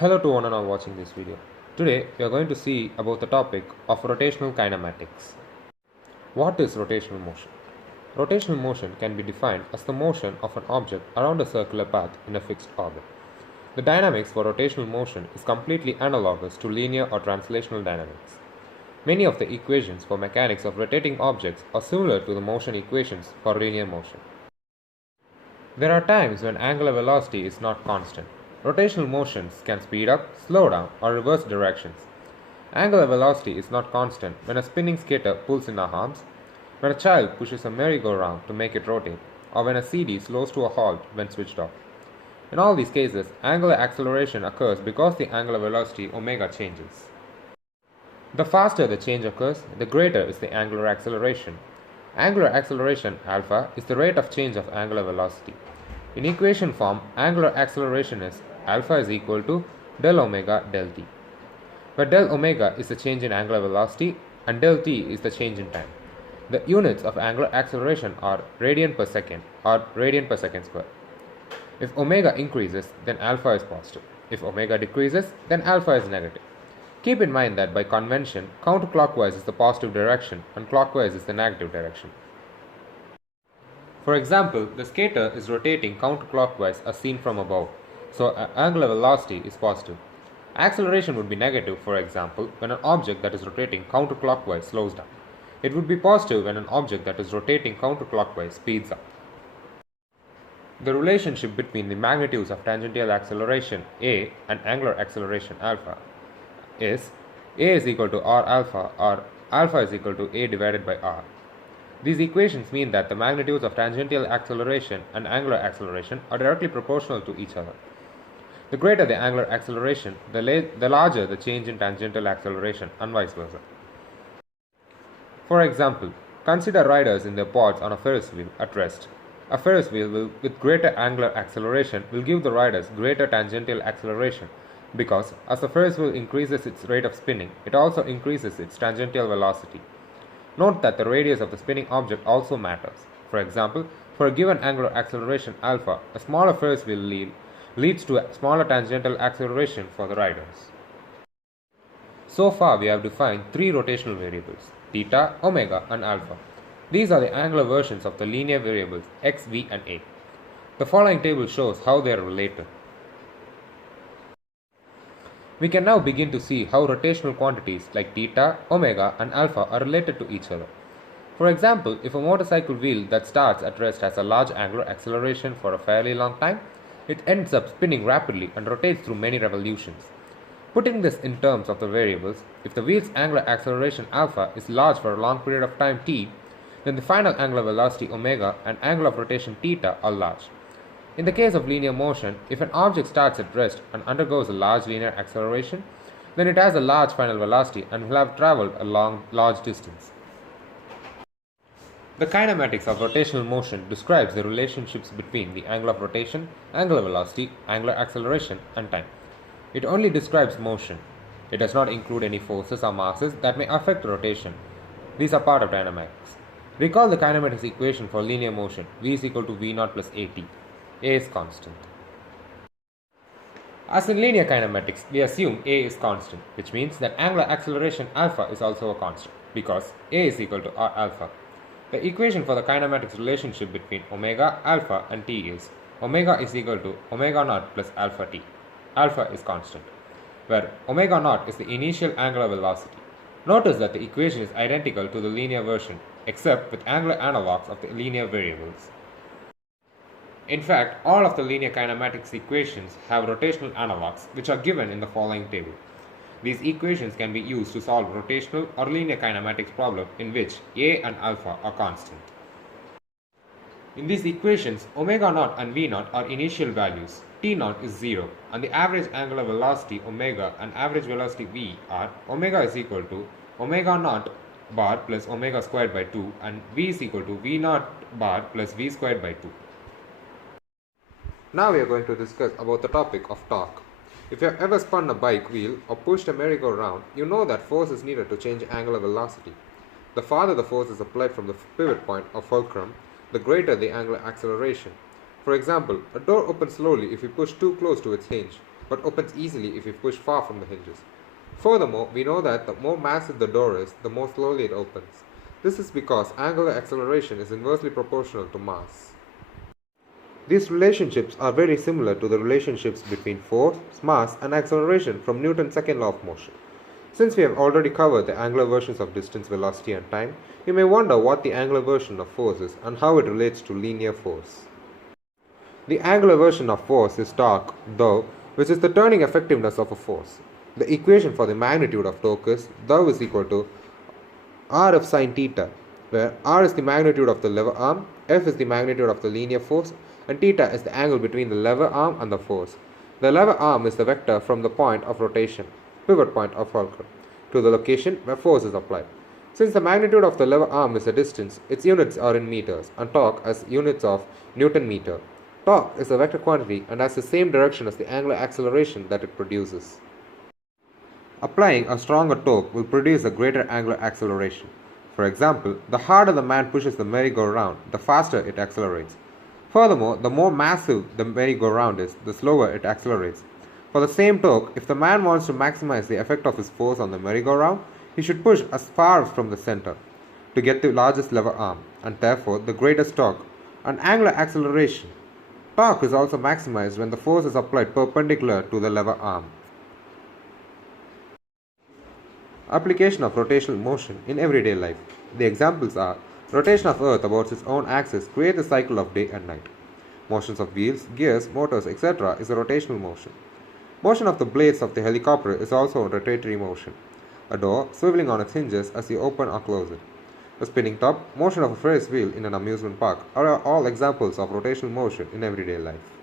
Hello to one and all watching this video. Today we are going to see about the topic of rotational kinematics. What is rotational motion? Rotational motion can be defined as the motion of an object around a circular path in a fixed orbit. The dynamics for rotational motion is completely analogous to linear or translational dynamics. Many of the equations for mechanics of rotating objects are similar to the motion equations for linear motion. There are times when angular velocity is not constant. Rotational motions can speed up, slow down, or reverse directions. Angular velocity is not constant when a spinning skater pulls in our arms, when a child pushes a merry-go-round to make it rotate, or when a CD slows to a halt when switched off. In all these cases, angular acceleration occurs because the angular velocity omega changes. The faster the change occurs, the greater is the angular acceleration. Angular acceleration alpha is the rate of change of angular velocity. In equation form, angular acceleration is alpha is equal to del omega del t, where del omega is the change in angular velocity and del t is the change in time. The units of angular acceleration are radian per second or radian per second square. If omega increases, then alpha is positive. If omega decreases, then alpha is negative. Keep in mind that by convention, counterclockwise is the positive direction and clockwise is the negative direction. For example, the skater is rotating counterclockwise as seen from above, so angular velocity is positive. Acceleration would be negative, for example, when an object that is rotating counterclockwise slows down. It would be positive when an object that is rotating counterclockwise speeds up. The relationship between the magnitudes of tangential acceleration A and angular acceleration alpha is A is equal to R alpha or alpha is equal to A divided by R. These equations mean that the magnitudes of tangential acceleration and angular acceleration are directly proportional to each other. The greater the angular acceleration, the larger the change in tangential acceleration and vice versa. For example, consider riders in their pods on a Ferris wheel at rest. A Ferris wheel with greater angular acceleration will give the riders greater tangential acceleration because as the Ferris wheel increases its rate of spinning, it also increases its tangential velocity. Note that the radius of the spinning object also matters. For example, for a given angular acceleration alpha, a smaller Ferris wheel leads to a smaller tangential acceleration for the riders. So far we have defined three rotational variables, theta, omega and alpha. These are the angular versions of the linear variables x, v and a. The following table shows how they are related. We can now begin to see how rotational quantities like theta, omega and alpha are related to each other. For example, if a motorcycle wheel that starts at rest has a large angular acceleration for a fairly long time, it ends up spinning rapidly and rotates through many revolutions. Putting this in terms of the variables, if the wheel's angular acceleration alpha is large for a long period of time t, then the final angular velocity omega and angle of rotation theta are large. In the case of linear motion, if an object starts at rest and undergoes a large linear acceleration, then it has a large final velocity and will have traveled a large distance. The kinematics of rotational motion describes the relationships between the angle of rotation, angular velocity, angular acceleration, and time. It only describes motion. It does not include any forces or masses that may affect rotation. These are part of dynamics. Recall the kinematics equation for linear motion, v is equal to v naught plus at. A is constant. As in linear kinematics, we assume A is constant, which means that angular acceleration alpha is also a constant, because A is equal to R alpha. The equation for the kinematics relationship between omega, alpha and t is omega is equal to omega naught plus alpha t. Alpha is constant, where omega naught is the initial angular velocity. Notice that the equation is identical to the linear version, except with angular analogues of the linear variables. In fact, all of the linear kinematics equations have rotational analogues, which are given in the following table. These equations can be used to solve rotational or linear kinematics problem in which A and alpha are constant. In these equations, omega naught and v naught are initial values, t naught is 0, and the average angular velocity omega and average velocity v are omega is equal to omega naught bar plus omega squared by 2 and v is equal to v naught bar plus v squared by 2. Now we are going to discuss about the topic of torque. If you have ever spun a bike wheel or pushed a merry-go-round, you know that force is needed to change angular velocity. The farther the force is applied from the pivot point or fulcrum, the greater the angular acceleration. For example, a door opens slowly if you push too close to its hinge. but opens easily if we push far from the hinges. Furthermore, we know that the more massive the door is, the more slowly it opens. This is because angular acceleration is inversely proportional to mass. These relationships are very similar to the relationships between force, mass, and acceleration from Newton's second law of motion. Since we have already covered the angular versions of distance, velocity, and time, you may wonder what the angular version of force is and how it relates to linear force. The angular version of force is torque, thou, which is the turning effectiveness of a force. The equation for the magnitude of torque is thou is equal to r of sine theta, where r is the magnitude of the lever arm, F is the magnitude of the linear force, and theta is the angle between the lever arm and the force. The lever arm is the vector from the point of rotation, pivot point of fulcrum, to the location where force is applied. Since the magnitude of the lever arm is a distance, its units are in meters, and torque as units of Newton meter. Torque is a vector quantity and has the same direction as the angular acceleration that it produces. Applying a stronger torque will produce a greater angular acceleration. For example, the harder the man pushes the merry-go-round, the faster it accelerates. Furthermore, the more massive the merry-go-round is, the slower it accelerates. For the same torque, if the man wants to maximize the effect of his force on the merry-go-round, he should push as far from the center to get the largest lever arm, and therefore the greatest torque, and angular acceleration. Torque is also maximized when the force is applied perpendicular to the lever arm. Application of rotational motion in everyday life. The examples are rotation of Earth about its own axis creates the cycle of day and night. Motions of wheels, gears, motors, etc. is a rotational motion. Motion of the blades of the helicopter is also a rotatory motion. A door swiveling on its hinges as you open or close it. A spinning top, motion of a Ferris wheel in an amusement park are all examples of rotational motion in everyday life.